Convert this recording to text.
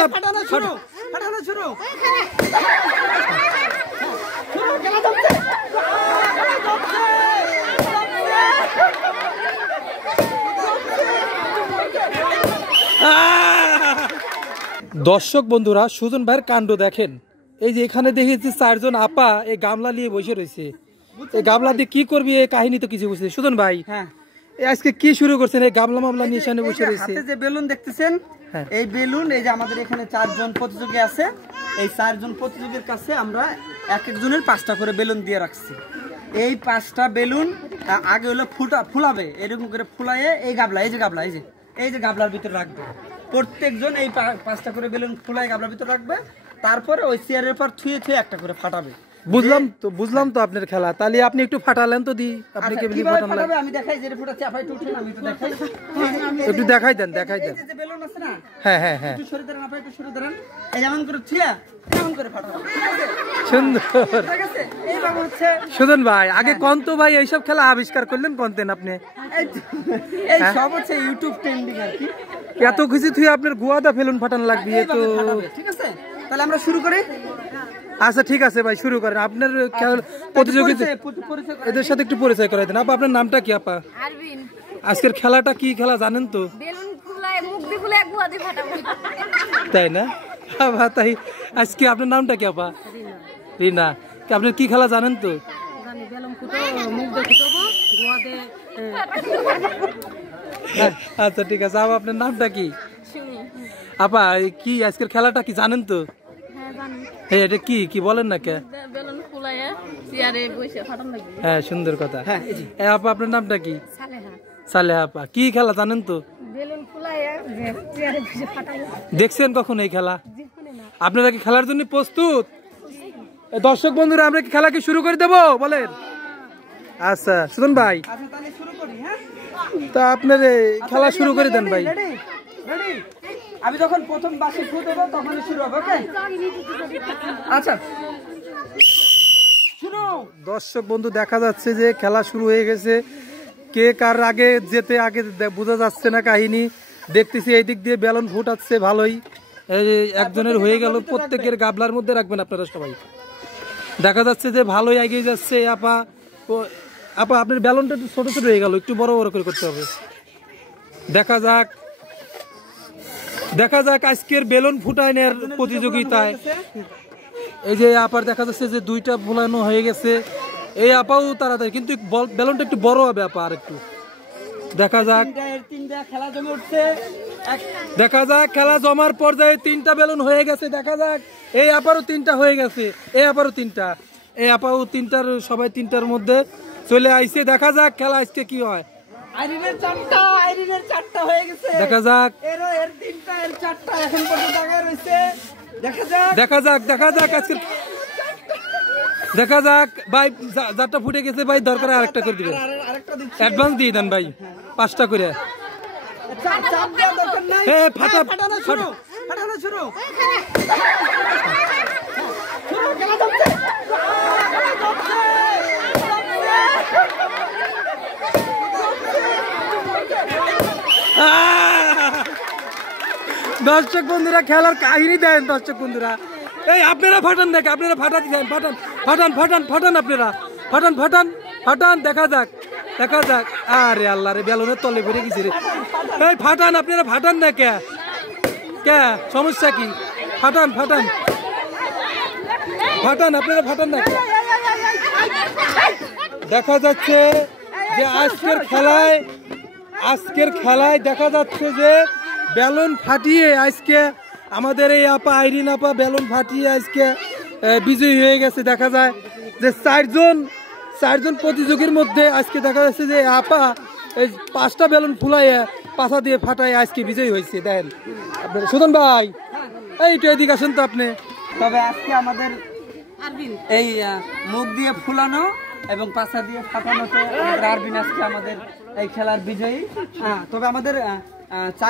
একটা ফাটানো শুরু। দর্শক বন্ধুরা, সুজন ভাইয়ের কাণ্ড দেখেন। এই যে এখানে দেখেছি 4 জন আপা এই গামলা নিয়ে বসে রয়েছে। এই গামলা দিয়ে কি করবি এই কাহিনী তো কিছু বুঝছে। সুজন ভাই, হ্যাঁ, আজকে কি শুরু করছেন? এই গামলা মামলা নিয়ে এখানে বসে রয়েছে। যে বেলুন দেখতেছেন, এই বেলুন, এই যে আমাদের এখানে 4 জন প্রতিযোগী আছে। এই 4 জন প্রতিযোগীর কাছে আমরা এক একজনের 5টা করে বেলুন দিয়ে রাখছি। এই 5টা বেলুন আগে হলো ফুলাবে, এরকম করে ফুলাইয়ে এই গাবলা, এই যে গাবলার ভিতরে রাখবে। প্রত্যেকজন এই 5টা করে বেলুন ফুলাই গাবলার ভিতরে রাখবে। তারপরে ওই চেয়ারের পর থুয়ে একটা করে ফাটাবে। বুঝলাম তো আপনার খেলা। তাহলে আপনি একটু ফাটালেন তো দি। আপনি কিভাবে ফাটাবে আমি দেখাই। যে ফুটাচ্ছি আপনি একটু উঠেন, আমি একটু দেখাই। একটু দেখাই দেন। এই যে বেলুন আছে না, হ্যাঁ, একটু সরে দাঁড়ান, আপনি একটু সরে দাঁড়ান। এই যেমন করে থুয়া এমন করে ফাটাবে। সুন্দর, ঠিক আছে? এইভাবে হচ্ছে। সুজন ভাই, আগে কোন তো ভাই এইসব খেলা আবিষ্কার করলেন কোনতেন আপনি? এই সব হচ্ছে ইউটিউব ট্রেন্ডিং আর কি। এত কিছু তুই আপনার গুয়াদা ফেলুন ফাটান লাগবে তো। ঠিক আছে, তাহলে আমরা শুরু করি। আচ্ছা ঠিক আছে ভাই, শুরু করেন। আপনার প্রতিযোগিতা এদের সাথে একটু পরিচয় করাই দেন। আপা, আপনার নামটা কি? আপা, আরবিন। আজকের খেলাটা কি খেলা জানেন তো? বেলুন ফুলায় মুখ দিয়ে ফুলায় গুয়া দিয়ে ফাটাবো। তাই না? আপা, তাই আজকে আপনার নামটা কি? আপা রিনা। আপনার কি খেলা জানেন তো? জানি, বেলুন ফুটো মুখ দিয়ে ফুটাবো, গুয়া দিয়ে। আচ্ছা ঠিক আছে। আপা, আপনার নামটা কি? শুনি। আপা, কি আজকের খেলাটা কি জানেন তো? হ্যাঁ জানি। হ্যাঁ, এটা কি কি বলেন না কে? বেলুন ফুলায় চেয়ারে বসে ফাটান লাগবে। হ্যাঁ, সুন্দর কথা। হ্যাঁ আপা, আপনার নামটা কি? সালেহা। সালেহা আপা, কি খেলা জানেন তো? বেলুন ফুলায় চেয়ারে বসে ফাটাবো। দেখছেন কখন এই খেলা? আপনারা কি খেলার জন্য প্রস্তুত? দর্শক বন্ধুরা, আমরা কি খেলা কি শুরু করে দেবো বলেন? আচ্ছা সুজন ভাই, তাহলে শুরু করি। হ্যাঁ, তা আপনার খেলা শুরু করে দেন ভাই। রেডি? আমি যখন প্রথম বাঁশি ফু দেবো তখন শুরু হবে। ওকে, আচ্ছা শুরু। দর্শক বন্ধু, দেখা যাচ্ছে যে খেলা শুরু হয়ে গেছে। কে কার আগে যেতে আগে বোঝা যাচ্ছে না কাহিনী। দেখতেছি এই দিক দিয়ে বেলুন ফুটাচ্ছে ভালোই। একজনের হয়ে গেল, প্রত্যেকের গাবলার মধ্যে রাখবেন আপনারা সবাই। দেখা যাচ্ছে যে ভালোই এগিয়ে যাচ্ছে। আপা, আপনার বেলুনটা একটু ছোট ছোট হয়ে গেল, একটু বড় বড় করে করতে হবে। দেখা যাক আজকের বেলুন ফুটাইনের প্রতিযোগিতায়। এই যে আপার দেখা যাচ্ছে যে 2টা ফুলানো হয়ে গেছে। এই আপাও তাড়াতাড়ি, কিন্তু বেলুনটা একটু বড় হবে আপা, আর একটু দেখা যাক। দেখা যাক খেলা জমার পর্যায়ে 3টা বেলুন হয়ে গেছে। দেখা যাক, এই আপারও 3টা হয়ে গেছে, এই আপারও 3টা, এই আপাও 3টার, সবাই 3টার মধ্যে চলে আইছে। দেখা যাক খেলা আজকে কি হয়। আইরিনের 4টা হয়ে গেছে। দেখা যাক, এর 3টা, এর 4টা এখন পর্যন্ত আগায় রয়েছে। দেখা যাক আজকে। দেখা যাক ভাই, যারটা ফুটে গেছে ভাই, দরকার আরেকটা করে দিবেন। অ্যাডভান্স দিয়ে দেন ভাই, 5টা করে। ফাটানো শুরু। দর্শক বন্ধুরা, খেলার কাহিনী দেন দর্শক বন্ধুরা। এই আপনারা ফাটান, দেখ আপনারা ফাটাতে দেন। ফাটান আপনারা, ফাটান। দেখা যাক। আরে আল্লাহ রে, বেলুনের তলে ভরে গেছে রে। এই ফাটান, আপনারা ফাটান না কে? সমস্যা কি? ফাটান আপনারা, ফাটান না কে? দেখা যাচ্ছে যে আজকের খেলায় দেখা যাচ্ছে যে বেলুন ফাটিয়ে আজকে আমাদের এই আপা আইরিন আপা বেলুন ফাটিয়ে আজকে বিজয়ী হয়ে গেছে। দেখা যায় যে 4জন প্রতিযোগীর মধ্যে আজকে দেখা যাচ্ছে যে আপা এই 5টা বেলুন ফুলাইয়া পাছা দিয়ে ফাটাই আজকে বিজয়ী হয়েছে। দেখেন সুজন ভাই, এইটা এদিকে আসেন তো আপনি। তবে আজকে আমাদের এই মুখ দিয়ে ফুলানো এবং পাছা দিয়ে ফাটানোতে আরবিন আজকে আমাদের এই খেলার বিজয়ী। তবে আমাদের 4